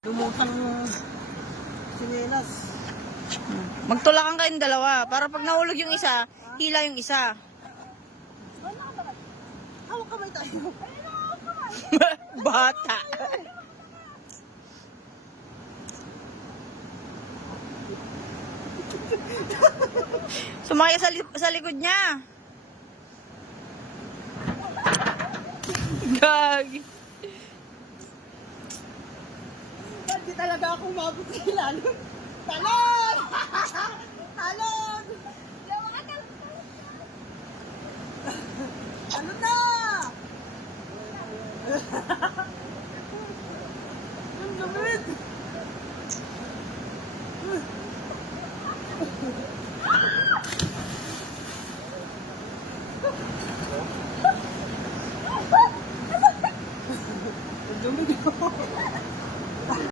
Lumutang sinelas. Magtulakan kayong dalawa para pag nahulog yung isa, hila yung isa. Hawak kamay tayo. Bata. Sumakay sa, li- sa likod niya. Gagi. di talaga ako umabot sa ilalim. Talon! Talon! ano na? Ang gamit! Ang gamit ako.